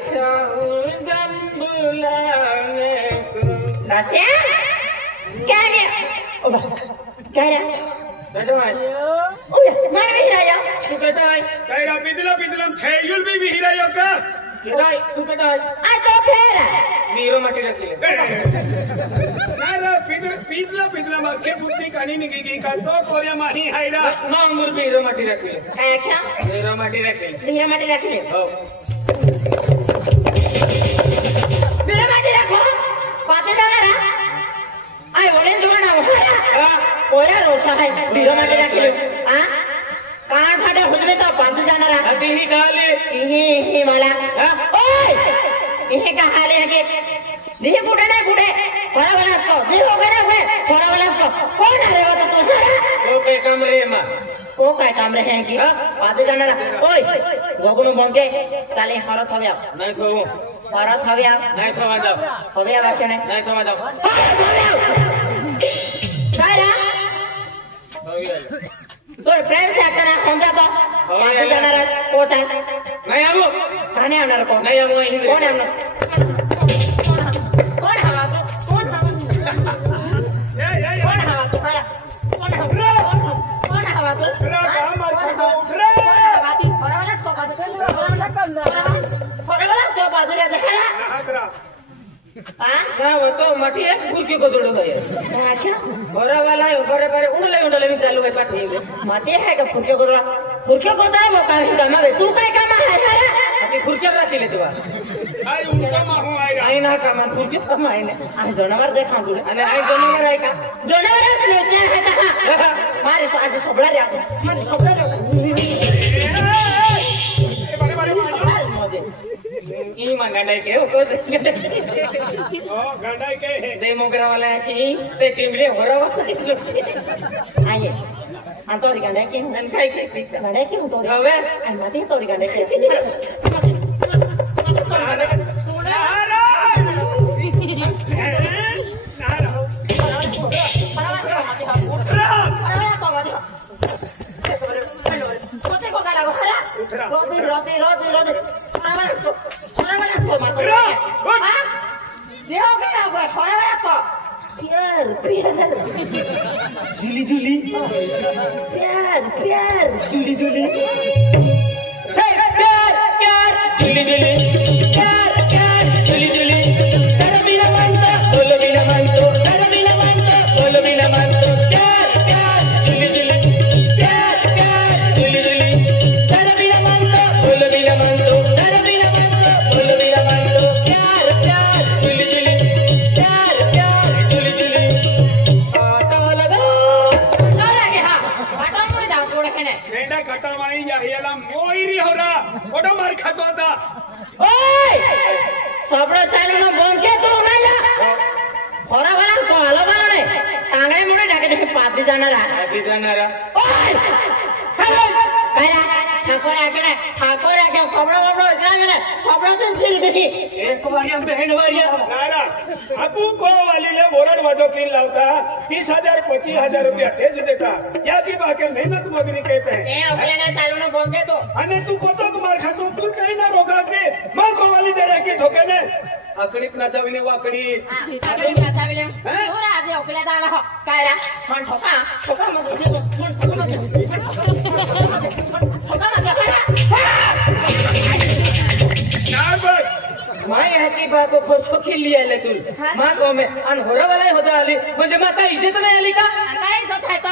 क्या गया क्या रे बैठो भाई ओए मार भी राजा तू कहता है तेरा पिदलम थेयुल भी हिरायो का हिराई तू कहता है आ तो फेरा वीरो मटी रखी नारा पिदलम के बुद्धि कनी निगी का तो कोरिया माही हाइरा ना अंगूर वीरो मटी रखी क्या वीरो मटी रखी वीरा माटी रख ले हो वीरा माटी रखो पाते जाना रा आय ओले जोना होरा ओरा रोसा है वीरा माटी रख ले हां कान फाटा हुजले तो पाते जाना रा अभी ही गाले ये वाला ओए ये का हाले है के दिए फुटे नहीं फुटे फरा वाला को दे हो गया वे फरा वाला को कौन है वो तो तुम्हारा वो के कमरे में को काय काम रहे हैं कि पाते जाना रा ओए गोगुनु बोंके चाले हरत हव्या नहीं तो हरत हव्या नहीं तो मत हव्या वाक्य नहीं तो मत सारा तो प्रेम से आकर समझा तो पाते जाना रा कोता नहीं आबो कहां आना को नहीं आबो यहीं कौन है कौन हवा तो कौन हवा कौन हवा तुम्हारा कौन हवा तो तेरा काम मार के उठ रे फरावाला को बात कर फरावाला को बात रे देखा हातरा हां ना वो तो मटी एक फुरकी को दौड़ गए अच्छा घोड़ा वाला बड़े बड़े उड़ले भी चालू है पाठी माटी है का फुरके को दौड़ा वो का काम है तू काय काम है सारा अभी फुरके रख ले तू आई उनका माहू आइरा आई ना का मन फुरके कम आई ने आज जनावर देखा तुले अने आई जनावर आई का जनावर असले क्या है ता मारे सो आज सोबड़ा जा मारे सोबड़ा जा बारे मजे ई मंगा नहीं के को ओ गंडाई के है दे मोगरा वाला है कि ते टीमले होरा वाला आइए अंतोरी गंडे की नन खाई के गंडे की अंतोरी हवे आई माटी तोरी गंडे की झूली झूली प्यार प्यार झूली झूली प्यार प्यार झूली झूली प्यार प्यार झूली झूली सरबिना मानतो बोलो बिना मानतो सरबिना मानतो बोलो बिना मानतो प्यार प्यार झूली झूली प्यार प्यार झूली झूली सरबिना मानतो बोलो बिना मानतो सरबिना मानतो बोलो बिना मानतो प्यार प्यार झूली झूली प्यार प्यार झूली झूली गेंडा खटा माई या हेला मोईरी होरा ओडा मार खातो आता ओए सबड़ा चालू ना बोल के तो ना या फरा वाला को आलो वाला ने टांगड़े मुड़े डाके देखे पाती जाना रा ओए हेलो काया ठाकुर आके सबड़ा बबड़ा इतना मिले सबड़ा दिन से देखी एक बारी हम बहन वारिया नारा अपू को वाली ले बोरड वाजो किन लावता 30,000 25,000 रुपया भेज देता या की बाके मेहनत मजदूरी कहते हैं ए अगले ने चालू ना बोल के तो अने तू कोतो मार खातो तू कहीं ना रोका के मां को वाली दे रखी ठोके ने अकड़ीत नाचाविने वाकड़ी अगले खाता बिले और आज अगले दाला हो कायरा मन ठोका मत दे ठोका मत शाबाश माय हकी बाको खोसो खिल लिया ले तू मां को में अन होरा वाला होता आली म्हणजे माता इज्जत नाही आली का काय इज्जत है तो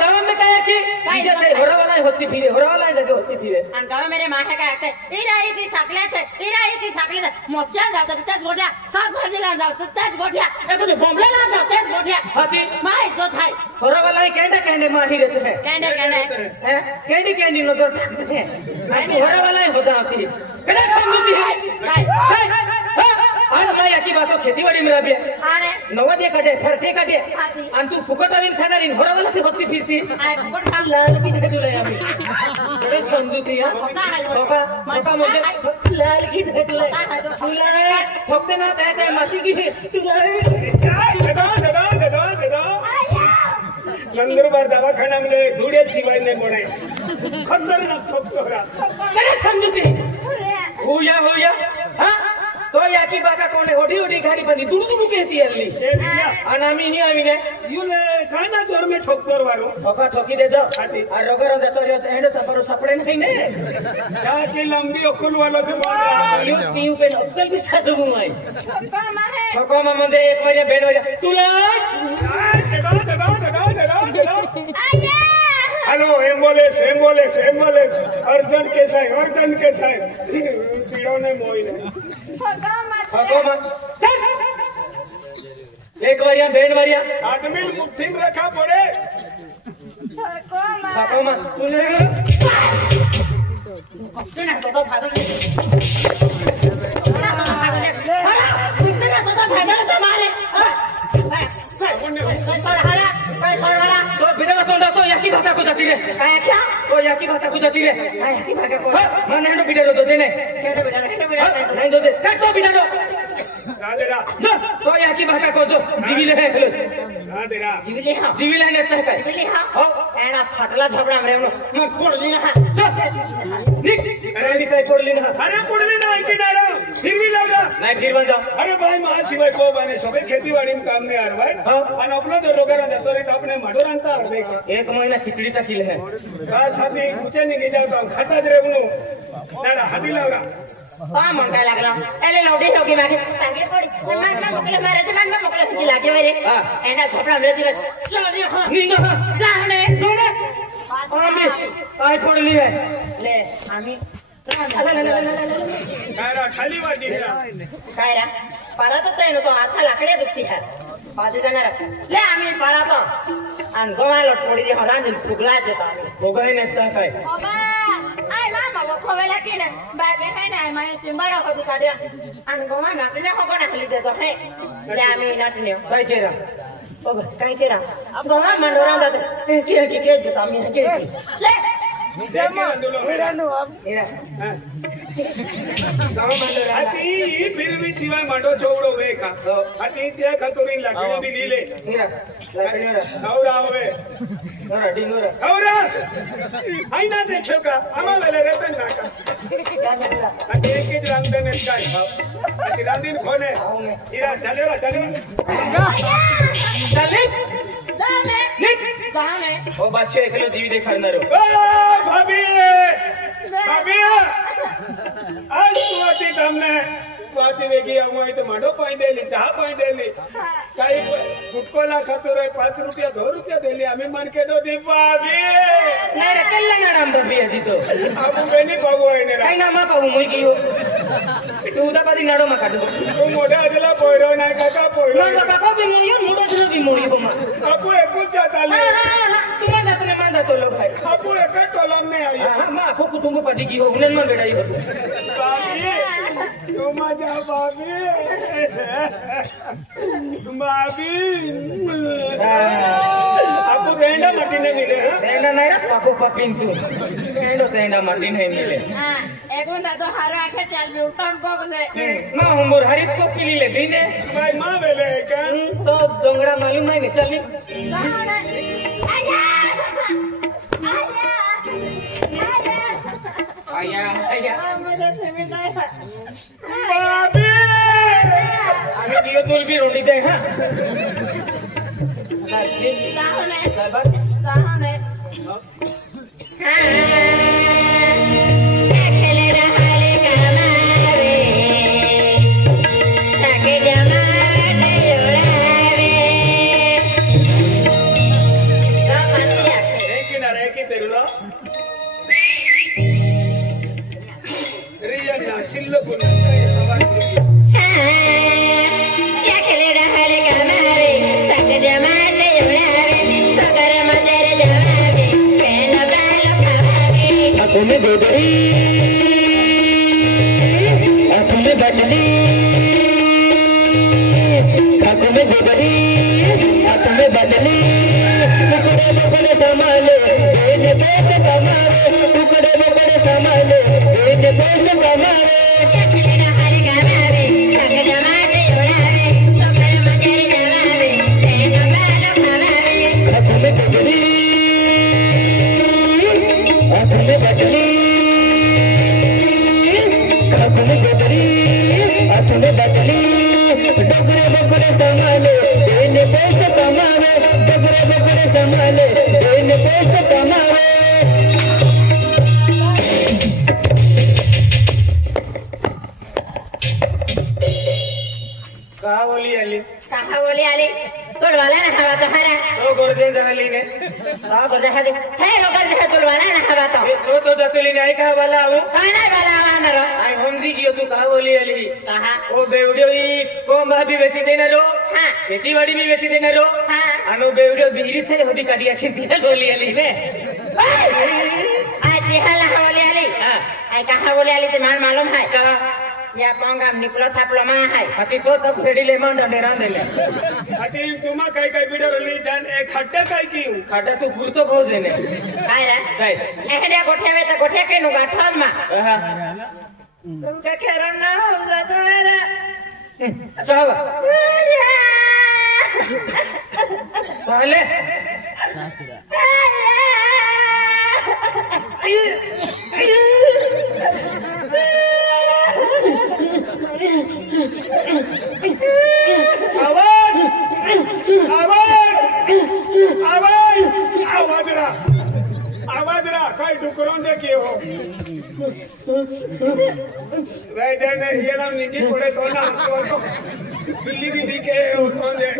गाव में काय की इज्जत है होरा वाला होती फिरे होरा वाला जगह होती फिरे अन गाव मेरे मां का कहते इरा इसी सकले थे मस्किया जाता तेज गोटिया सात बजे ला जाता तेज गोटिया एक तो बॉम्बे ला जाता तेज गोटिया हाथी मां इज्जत है होरा वाला कहने माही रहते हैं कहने नजर रखते हैं होरा वाला होता आती कने समझती है आज मैं याची बातो खेतीवाडी में राबी अरे नवदे काटे फरते काटे हाथी आणि तू फुकट आवीन खाणारी होरा वाला ती होती फिरती आय फुकट खा लाल की धे तुला आम्ही बरे समजूती हा बाबा म्हणजे लाल की धे तुला फक्त ना त्या माशी की तुला दादा नंदुरबार दवाखान्यामध्ये धुड्यात शिवाय नाही पडे खतरनाक ठोकतोरा कने समजूती होया हा ओने ओडी गाड़ी बनी दुडू कहती हल्ली ए बिया अनामी ही आमी ने युले काना जोर में ठोकर वारो ओका ठोकी दे दो और रोगर दे तो एंड सफर सपड़े नहीं ने क्या की लंबी अकुल वाला जो बोल यू पीयू पे अक्कल भी छाड़ दूं मैं ठोको मामा दे एक बार बेड बजा तुला दगा हेलो एम्बुलेंस अर्जेंट केस है पीड़ो ने मोई ने ठोको मा चल एक बार बेड बजा आदमी मुट्ठी में रखा पड़े ठोको मा तुले ना तो भागो तो मारे तो बिना बतौंदा तो याकी भाता को जाती रे काय क्या तो याकी भाता को जाती रे काय की भागे को माने नो बिना दो देने केटे बेटा नहीं दो दे का तो बिना दो राधेरा जो तो याकी भाता को जो जीविले है राधेरा जीविले ने तह का जीविले हां एना फटला झपड़ा हमरे मैं फोड़ ली ना जो निक अरे भी काय फोड़ ली ना अरे पुडली ना की नारा फिर भी लगा नहीं फिर बन जाओ अरे भाई महाशिवाय को बने सबे खेतीवाड़ी में काम में आ रहा है और अपना तो रोगरा जातो रे अपने मडोरांता हरबे एक महीना खिचड़ी ता किल है का साथी ऊंचे नहीं जाता खाता ज रेवनु नारा हादी लावरा का मन काय लागला एले लोटी मागे आगे पड़ी मन मोकले मारे ते मन मोकले की लागे रे एना झपड़ा हमरे दिवस चलो हां निंगा जाने तोने आमी काय फोड़ ली है ले आमी नारा खाली वाजी हिरा काय रा पाला तो तैनो तो हाथा लाकडे दुखती है बाजी जाणार ले आम्ही पाला तो आणि गोमालो थोडी जे हरान फुगला देता होगाय नेता काय बाबा आय मामा वो खोवेला की ना बागे काय नाही माय सिंबाडा होती काड्या आणि गोमा नाटले खोको नाखली देतो हे ले आम्ही नाटने काय केरा बाबा काय केरा अब गोमा मंडोरा दाते के देता मी के ले देखिए अंदुलो एरा गाव मंडोरा अति फिर भी सिवाय मांडो छोड़ो वे का अति त्या खतुरी लाटड़ी भी नीले हीरा लाकड़ीरा और आवे नोरा डिंगोरा और आई ना देखो का अमा वेले रतन ना का अति एक ही रांदे ने काय अति रांदीन खोने हीरा चलेरा चले जाने निक जाने ओ बादशाह एकलो जीवी देखारनारो भाभी आज वाटी तमने वाटी वेगी अमुई तो मांडो पाई देली चाह पाई देली काही गुटकोला खातो रे 5 रुपया 2 रुपया देली आम्ही मार्केट दी भाभी नाही रे केल्ला मॅडम बबी आजी तो आबू बेनी पावो आईने रा काय ना मा पाऊ मोई कियो तू उदा पादी नाडो मा काढू तू मोठा आजला पोयरो नाही काका पोयरो ना काका बी मोई मोडा दिनो बी मोई हो मा आपू एकूच जाताले तू मा जातने मा जातो लोग भाई आपू एक टोलन ने आई हां मा आखो कुटुंब पादी की हो उनन मा गडाई हो भाभी तू मजा भाभी आपको तेंडा मट्टी नहीं मिले तेंडा नहीं रा पाको पापिन तू तेंडा मट्टी नहीं मिले हां एक बंदा तो हारो आके चल भी उठन को से मा हमर हरिस को पीली ले दीने भाई मां वेले का तो जोंगड़ा मालूम है ने चली आया मुझे सेमी नहीं भाभी आगे कियो दूर भी रोटी दे हां साहने तुम्हें बेदरी तुम्हें बदली तुम्हें बेदरी तुम्हें बदली टुकड़े टुकड़े संभाले बेन बेन संभाले टुकड़े टुकड़े संभाले बेन बेन संभाले तुम्हें बदली कहा बोली आली कहा बोली आली तुलवाला ना हवा तो हरा तो गोरदे जगली ने तो गुर्दे खादी थे लोग जैसे तुलवाला ना हवा तो जतली नहीं कहा वाला वो नहीं वाला आवा न रो आई होमजी कियो तू कहा बोली आली कहा ओ बेवड़ियो ई कोंबा भी बेची देना रो हां खेती बाड़ी भी बेची देना रो हां अनु बेवड़ियो बिहरी थे होदी काडिया खेती बोली आली ने आई तिहाला बोली आली हां आई कहा बोली आली ते मालूम है कहा या पोंगा निकलो था प्लोमा है अति तो तब फेडी ले मान डंडे रान ले अति तुमा काय काय वीडियो रली जान एक खड्डे काय की खाटा तू पुर तो बहुत देने काय रे काय एहने गोठे में तो गोठे के नु गाठल मा हां तुमके खेरन ना हो तो रे चल पहले आवाज आवाज आवाज आवाज रा काय डुकरों जे की हो वे जने हिला निकी पड़े तो ना तो बिल्ली बिल्ली के हो तो जे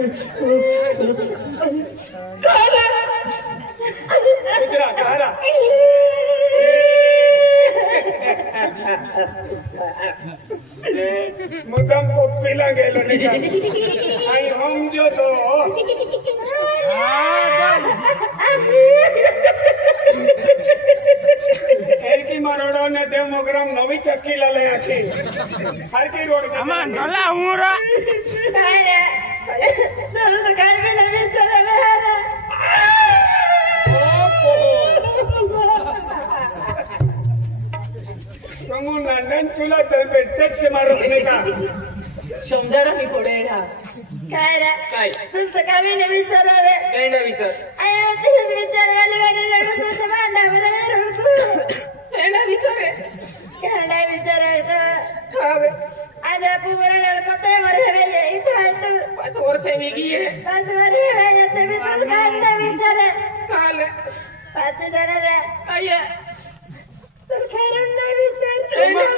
गुजरा कहरा मुदम को पिला गेलो निकाल आई हम जो तो एक ही मरोड़ो ने दे मोग्राम नवी चक्की लाले आखी हर की रोड के अमन ढला उरा काय रे चल तो घर में लगे चले में है ना तुम नंदन चूल्हा पे बैठे से मारो का समझा रहा नहीं पड़ेगा काय रे काय तुम तो कभी नहीं विचारा रे कैंडा विचार आया तुम विचार वाली वाली लड़को तो मारना बड़ा रुको कैंडा विचार है कहना विचार है तो अब आज आप बड़ा लड़को तो मरे में ये इस है तो 5 वर्ष है की है 5 मरे में ये तो भी तुम कहना विचार है काल 5 जने रे आया तुम कहना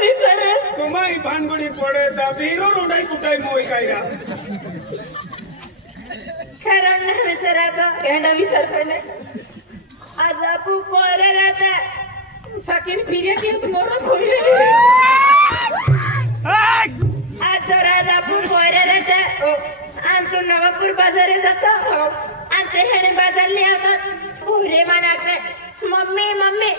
विचार है तुम्हारी भानगुड़ी पड़े ता बीरो रोडाई कुटाई मोई काईरा कहना विचार तो कहना विचार करने आज आप पोरे रहता शकीन फिरे की मोरो खोई रे आज तो राजा पोरे रहता अंतु नवापुर बाजारे जातो अंते हेने बाजार ले आता पूरे मनाते मम्मी मम्मी